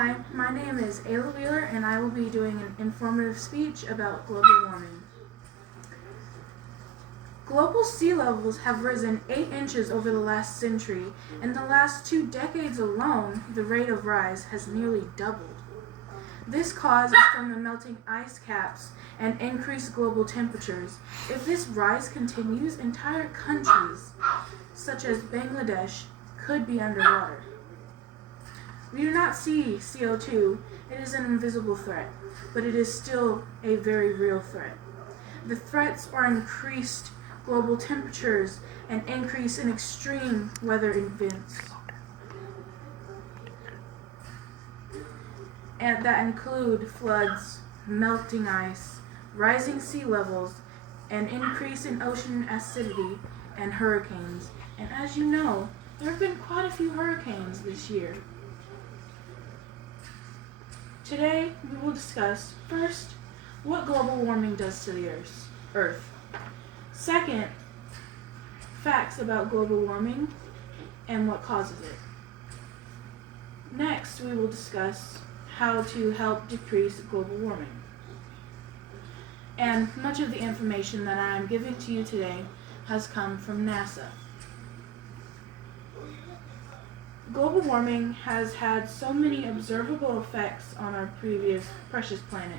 Hi, my name is Ayla Wheeler, and I will be doing an informative speech about global warming. Global sea levels have risen 8 inches over the last century. In the last 2 decades alone, the rate of rise has nearly doubled. This cause is from the melting ice caps and increased global temperatures. If this rise continues, entire countries, such as Bangladesh, could be underwater. We do not see CO2. It is an invisible threat, but it is still a very real threat. The threats are increased global temperatures and increase in extreme weather events, and that include floods, melting ice, rising sea levels, an increase in ocean acidity, and hurricanes. And as you know, there have been quite a few hurricanes this year. Today, we will discuss, first, what global warming does to the Earth. Second, facts about global warming and what causes it. Next, we will discuss how to help decrease global warming. And much of the information that I am giving to you today has come from NASA. Global warming has had so many observable effects on our precious planet.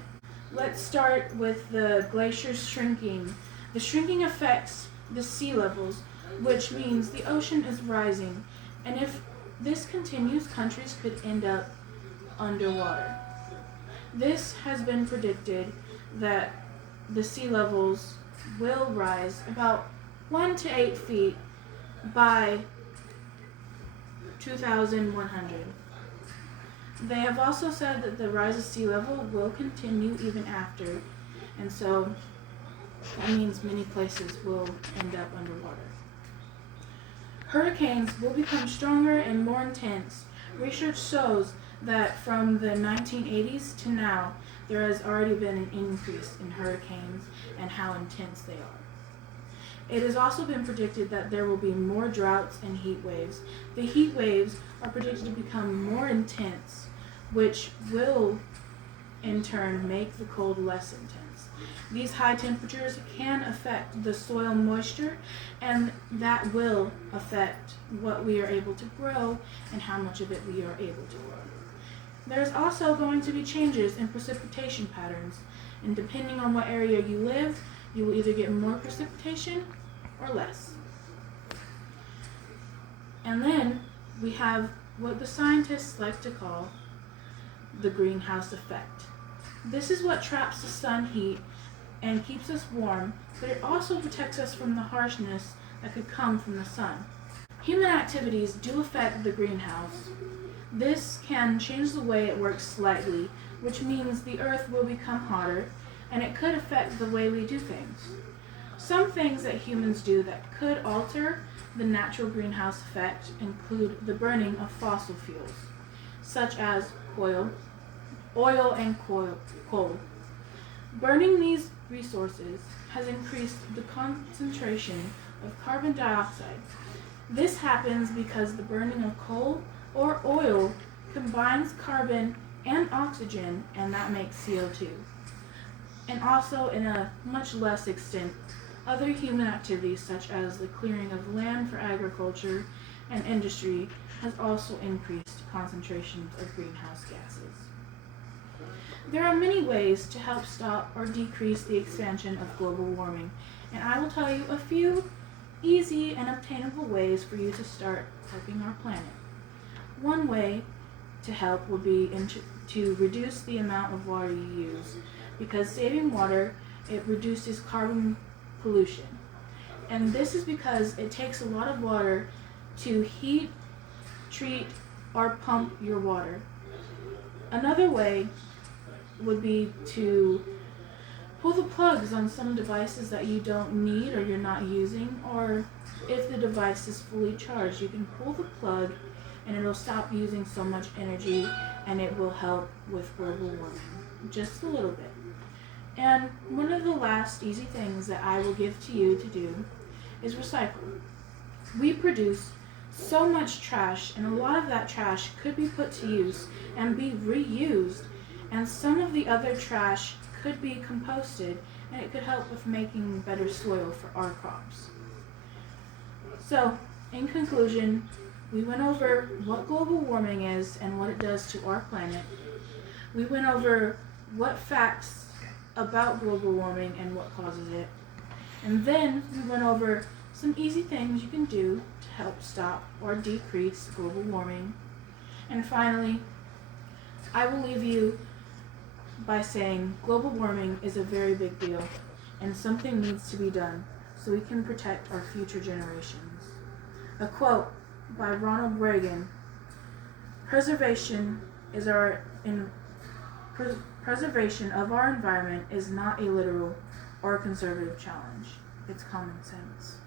Let's start with the glaciers shrinking. The shrinking affects the sea levels, which means the ocean is rising. And if this continues, countries could end up underwater. This has been predicted that the sea levels will rise about 1 to 8 feet by 2100. They have also said that the rise of sea level will continue even after, and so that means many places will end up underwater. Hurricanes will become stronger and more intense. Research shows that from the 1980s to now, there has already been an increase in hurricanes and how intense they are. It has also been predicted that there will be more droughts and heat waves. The heat waves are predicted to become more intense, which will in turn make the cold less intense. These high temperatures can affect the soil moisture, and that will affect what we are able to grow and how much of it we are able to grow. There's also going to be changes in precipitation patterns, and depending on what area you live, you will either get more precipitation or less. And then we have what the scientists like to call the greenhouse effect. This is what traps the sun heat and keeps us warm, but it also protects us from the harshness that could come from the sun. Human activities do affect the greenhouse. This can change the way it works slightly, which means the earth will become hotter, and it could affect the way we do things. Some things that humans do that could alter the natural greenhouse effect include the burning of fossil fuels, such as oil and coal. Burning these resources has increased the concentration of carbon dioxide. This happens because the burning of coal or oil combines carbon and oxygen, and that makes CO2. And also, in a much less extent, other human activities such as the clearing of land for agriculture and industry has also increased concentrations of greenhouse gases. There are many ways to help stop or decrease the expansion of global warming, and I will tell you a few easy and obtainable ways for you to start helping our planet. One way to help would be to reduce the amount of water you use, because saving water, it reduces carbon pollution. And this is because it takes a lot of water to heat, treat, or pump your water. Another way would be to pull the plugs on some devices that you don't need or you're not using, or if the device is fully charged, you can pull the plug and it'll stop using so much energy, and it will help with global warming just a little bit. And one of the last easy things that I will give to you to do is recycle. We produce so much trash, and a lot of that trash could be put to use and be reused, and some of the other trash could be composted, and it could help with making better soil for our crops. So, in conclusion, we went over what global warming is and what it does to our planet. We went over what facts about global warming and what causes it. And then we went over some easy things you can do to help stop or decrease global warming. And finally, I will leave you by saying global warming is a very big deal and something needs to be done so we can protect our future generations. A quote by Ronald Reagan: preservation of our environment is not a literal or conservative challenge. It's common sense.